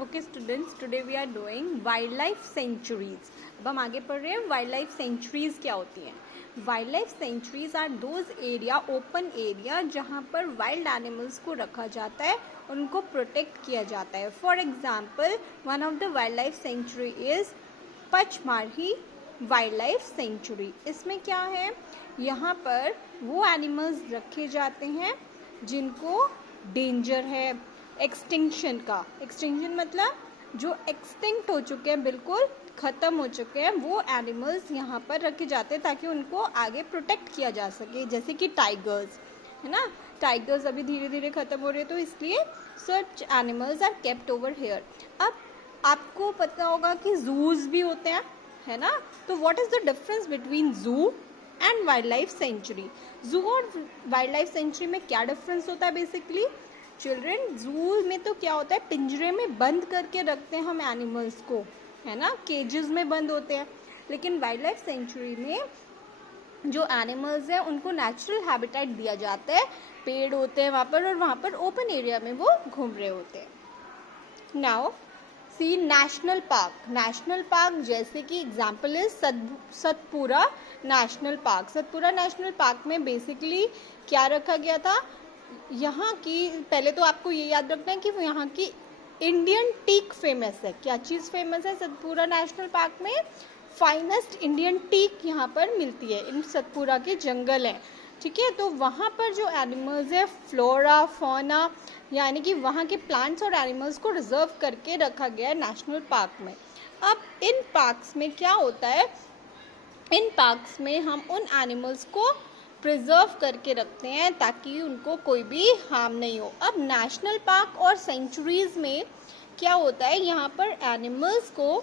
Okay students, today we are doing wild life sanctuaries. अब हम आगे पढ़ रहे हैं वाइल्ड लाइफ सेंचुरीज क्या होती हैं। Wild life sanctuaries are those area, open area, जहाँ पर वाइल्ड एनिमल्स को रखा जाता है, उनको प्रोटेक्ट किया जाता है। For example, one of the wildlife sanctuary is Pachmarhi wildlife sanctuary. इसमें क्या है, यहाँ पर वो एनिमल्स रखे जाते हैं जिनको डेंजर है एक्सटिंक्शन का। एक्सटिंक्शन मतलब जो एक्सटिंक्ट हो चुके हैं, बिल्कुल ख़त्म हो चुके हैं, वो एनिमल्स यहाँ पर रखे जाते हैं ताकि उनको आगे प्रोटेक्ट किया जा सके। जैसे कि टाइगर्स है ना, टाइगर्स अभी धीरे धीरे ख़त्म हो रहे हैं, तो इसलिए such animals are kept over here. अब आपको पता होगा कि जूज भी होते हैं, है ना। तो what is the difference between जू एंड वाइल्ड लाइफ सेंचुरी। जू और वाइल्ड लाइफ सेंचुरी में क्या डिफरेंस होता है बेसिकली चिल्ड्रन। जू में तो क्या होता है, पिंजरे में बंद करके रखते हैं हम एनिमल्स को, है ना, केजेस में बंद होते हैं। लेकिन वाइल्ड लाइफ सेंचुरी में जो एनिमल्स हैं उनको नेचुरल हैबिटेट दिया जाता है, पेड़ होते हैं वहाँ पर, और वहाँ पर ओपन एरिया में वो घूम रहे होते हैं। Now see national park. National park जैसे कि example is Satpura national park. Satpura national park में बेसिकली क्या रखा गया था, यहाँ की, पहले तो आपको ये याद रखना है कि यहाँ की इंडियन टीक फेमस है। क्या चीज़ फेमस है सतपुरा नेशनल पार्क में? फाइनेस्ट इंडियन टीक यहाँ पर मिलती है, इन सतपुरा के जंगल हैं, ठीक है। तो वहाँ पर जो एनिमल्स है, फ्लोरा फौना, यानी कि वहाँ के प्लांट्स और एनिमल्स को रिजर्व करके रखा गया है नेशनल पार्क में। अब इन पार्क्स में क्या होता है, इन पार्क्स में हम उन एनिमल्स को प्रिजर्व करके रखते हैं ताकि उनको कोई भी हार्म नहीं हो। अब नेशनल पार्क और सेंचुरीज में क्या होता है, यहाँ पर एनिमल्स को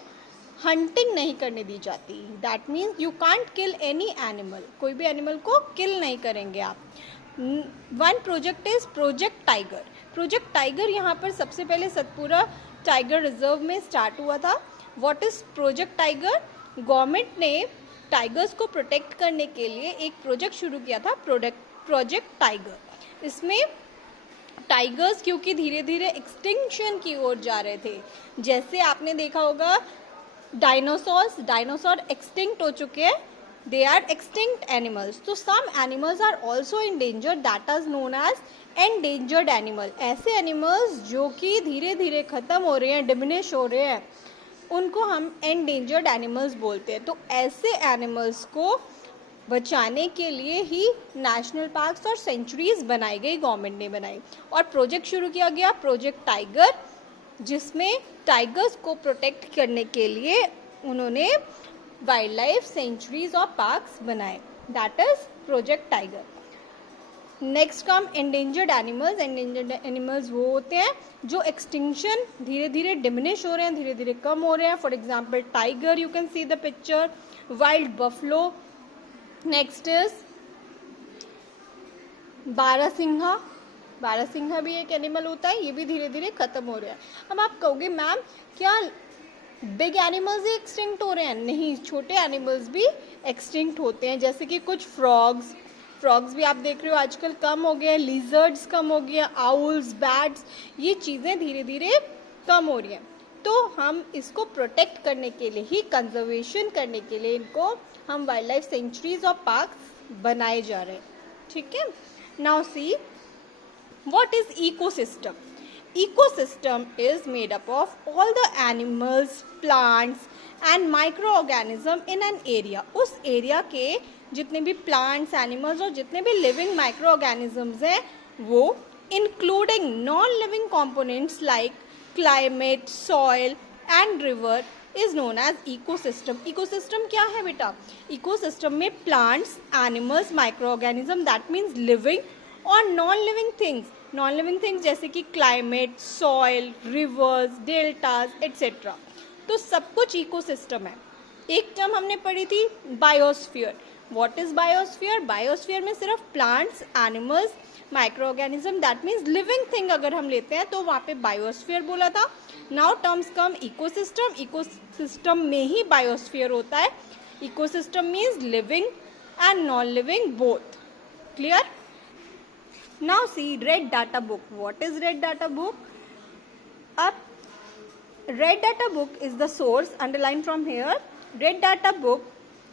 हंटिंग नहीं करने दी जाती। That means you can't kill any animal, कोई भी एनिमल को किल नहीं करेंगे आप। One project is project tiger. Project tiger यहाँ पर सबसे पहले सतपुरा टाइगर रिजर्व में स्टार्ट हुआ था। What is project tiger? Government ने टाइगर्स को प्रोटेक्ट करने के लिए एक प्रोजेक्ट शुरू किया था, प्रोजेक्ट टाइगर। इसमें टाइगर्स क्योंकि धीरे धीरे एक्सटिंक्शन की ओर जा रहे थे, जैसे आपने देखा होगा डायनासोर एक्सटिंक्ट हो चुके हैं, दे आर एक्सटिंक्ट एनिमल्स। तो some animals are also in danger, that is known as endangered animal. ऐसे एनिमल्स जो कि धीरे धीरे खत्म हो रहे हैं, डिमिनिश हो रहे हैं, उनको हम एंडेंजर्ड एनिमल्स बोलते हैं। तो ऐसे एनिमल्स को बचाने के लिए ही नेशनल पार्क्स और सेंचुरीज बनाई गई, गवर्नमेंट ने बनाई, और प्रोजेक्ट शुरू किया गया प्रोजेक्ट टाइगर, जिसमें टाइगर्स को प्रोटेक्ट करने के लिए उन्होंने वाइल्ड लाइफ सेंचुरीज और पार्क्स बनाए, that is project tiger. Next come endangered animals. Endangered animals वो होते हैं जो एक्सटिंक्शन धीरे धीरे डिमिनिश हो रहे हैं, धीरे धीरे कम हो रहे हैं। For example tiger, you can see the picture, wild buffalo. Next is बारहसिंघा। बारहसिंघा भी एक एनिमल होता है, ये भी धीरे धीरे खत्म हो रहा है। अब आप कहोगे मैम क्या बिग एनिमल्स ही एक्सटिंक्ट हो रहे हैं? नहीं, छोटे एनिमल्स भी एक्सटिंक्ट होते हैं, जैसे कि कुछ फ्रॉग्स भी आप देख रहे हो आजकल कम हो गए, लिजर्ड्स कम हो गया, आउल्स, बैट्स, ये चीज़ें धीरे धीरे कम हो रही हैं। तो हम इसको प्रोटेक्ट करने के लिए ही, कंजर्वेशन करने के लिए इनको हम वाइल्ड लाइफ सेंचुरीज और पार्क्स बनाए जा रहे हैं, ठीक है। Now see what is ecosystem. Ecosystem is made up of all the animals, plants and microorganism in an area. उस एरिया के जितने भी प्लांट्स, एनिमल्स और जितने भी लिविंग माइक्रो ऑर्गेनिजम्स हैं, वो including non living components like climate, soil and river is known as ecosystem. Ecosystem क्या है बेटा? इकोसिस्टम में plants, animals, microorganism, that means living, और non living things. Non living things जैसे कि climate, soil, rivers, deltas etcetera. तो सब कुछ इकोसिस्टम है। एक टर्म हमने पढ़ी थी biosphere. What is biosphere? Biosphere में सिर्फ plants, animals, microorganism, that means living thing अगर हम लेते हैं तो वहाँ पे बायोस्फीयर बोला था। नाउ टर्म्स कम इकोसिस्टम। इकोसिस्टम में ही बायोस्फीयर होता है। Ecosystem means living and non living both. Clear? Now see red data book. What is red data book? अब Red Data Book is the source, underline from here, Red Data Book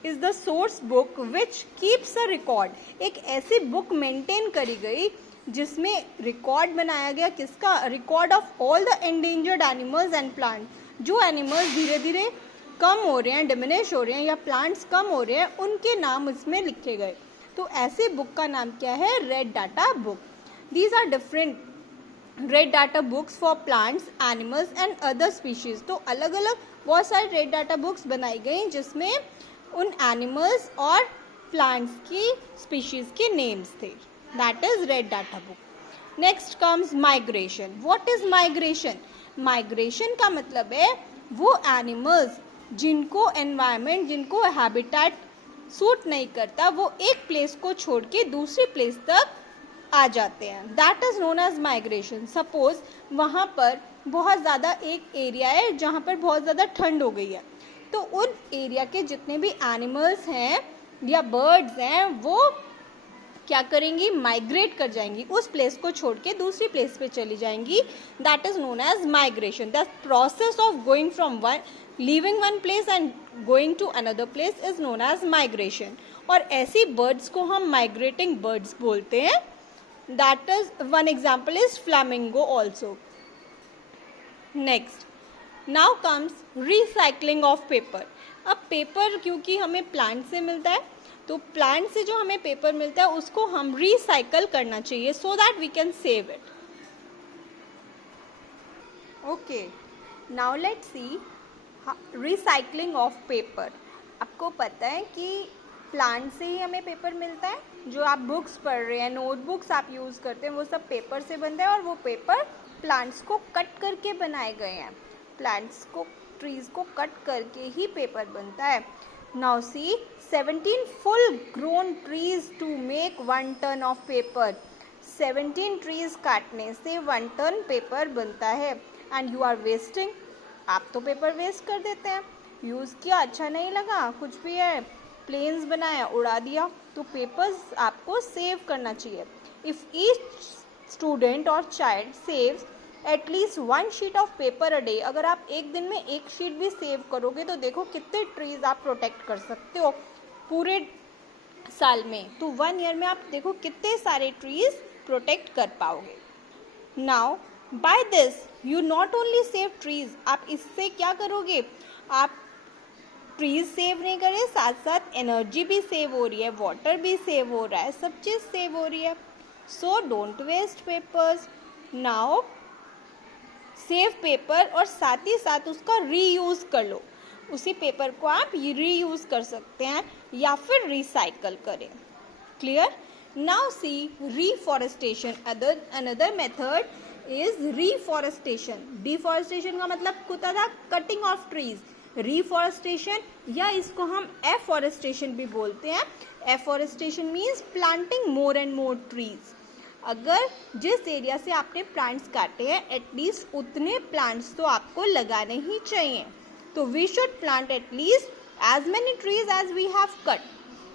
is the source book which keeps a record. एक ऐसी book maintain करी गई जिसमें record बनाया गया, किसका? Record of all the endangered animals and plant. जो animals धीरे धीरे कम हो रहे हैं, डिमिनिश हो रहे हैं, या प्लांट्स कम हो रहे हैं, उनके नाम उसमें लिखे गए. तो ऐसे बुक का नाम क्या है? Red data book. These are different red data books for plants, animals and other species. तो अलग अलग बहुत सारे रेड डाटा बुक्स बनाई गई जिसमें उन एनिमल्स और प्लांट्स की स्पीशीज के नेम्स थे. That is red data book. Next comes migration. What is migration? Migration का मतलब है वो एनिमल्स जिनको एनवायरनमेंट, जिनको हैबिटेट सूट नहीं करता, वो एक प्लेस को छोड़ के दूसरी प्लेस तक आ जाते हैं. That is known as migration. Suppose वहाँ पर बहुत ज़्यादा एक एरिया है जहाँ पर बहुत ज़्यादा ठंड हो गई है, तो उन एरिया के जितने भी एनिमल्स हैं या बर्ड्स हैं वो क्या करेंगी? माइग्रेट कर जाएंगी, उस प्लेस को छोड़ के दूसरी प्लेस पे चली जाएंगी. That is known as migration. The process of going from one, leaving one place and going to another place is known as migration. और ऐसी बर्ड्स को हम माइग्रेटिंग बर्ड्स बोलते हैं. That is one example is flamingo also. Next, now comes recycling of paper. अब paper क्योंकि हमें plant से मिलता है, तो प्लांट से जो हमें पेपर मिलता है उसको हम रिसाइकल करना चाहिए so that we can save it. Okay, now let's see recycling of paper. आपको पता है कि प्लांट से ही हमें पेपर मिलता है. जो आप बुक्स पढ़ रहे हैं, नोटबुक्स आप यूज़ करते हैं, वो सब पेपर से बनता है और वो पेपर प्लांट्स को कट करके बनाए गए हैं. प्लांट्स को, ट्रीज को कट करके ही पेपर बनता है. Now see, 17 full grown trees to make 1 ton of paper. 17 trees काटने से 1 ton पेपर बनता है. And you are wasting. आप तो पेपर वेस्ट कर देते हैं. यूज़ किया, अच्छा नहीं लगा, कुछ भी है, प्लेन्स बनाया, उड़ा दिया. तो पेपर्स आपको सेव करना चाहिए. इफ़ ईच स्टूडेंट और child saves at least 1 sheet of paper a day, अगर आप एक दिन में 1 sheet भी सेव करोगे तो देखो कितने ट्रीज आप प्रोटेक्ट कर सकते हो पूरे साल में. तो 1 year में आप देखो कितने सारे ट्रीज प्रोटेक्ट कर पाओगे. Now by this you not only save trees. आप इससे क्या करोगे? आप ट्रीज सेव नहीं करे, साथ साथ एनर्जी भी सेव हो रही है, वाटर भी सेव हो रहा है, सब चीज़ सेव हो रही है. So don't waste papers. Now save paper और साथ ही साथ उसका रीयूज़ कर लो. उसी पेपर को आप रीयूज़ कर सकते हैं या फिर रिसाइकल करें. Clear? Now see reforestation. Another method is reforestation. Deforestation का मतलब होता था कटिंग ऑफ ट्रीज. रीफॉरेस्टेशन या इसको हम एफॉरेस्टेशन भी बोलते हैं. Afforestation means planting more and more trees. अगर जिस एरिया से आपने प्लांट्स काटे हैं एटलीस्ट उतने प्लांट्स तो आपको लगाने ही चाहिए. तो we should plant at least as many trees as we have cut.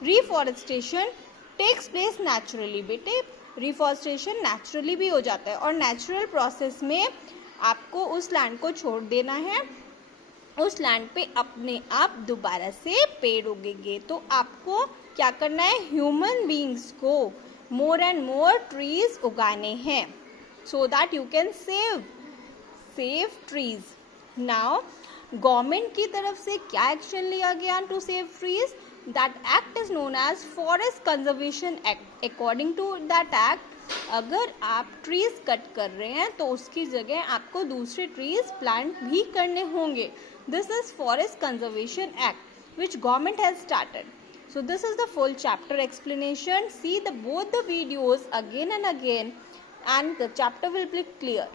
Reforestation takes place naturally. बेटे रिफॉरेस्टेशन नेचुरली भी हो जाता है और नेचुरल प्रोसेस में आपको उस लैंड को छोड़ देना है. उस लैंड पे अपने आप दोबारा से पेड़ उगेंगे. तो आपको क्या करना है? ह्यूमन बीइंग्स को मोर एंड मोर ट्रीज उगाने हैं so that you can save trees. Now government की तरफ से क्या एक्शन लिया गया to save trees? That act is known as forest conservation act. According to that act, अगर आप ट्रीज कट कर रहे हैं तो उसकी जगह आपको दूसरे ट्रीज प्लांट भी करने होंगे. This is forest conservation act which government has started. So this is the full chapter explanation. See both the videos again and again and the chapter will be clear.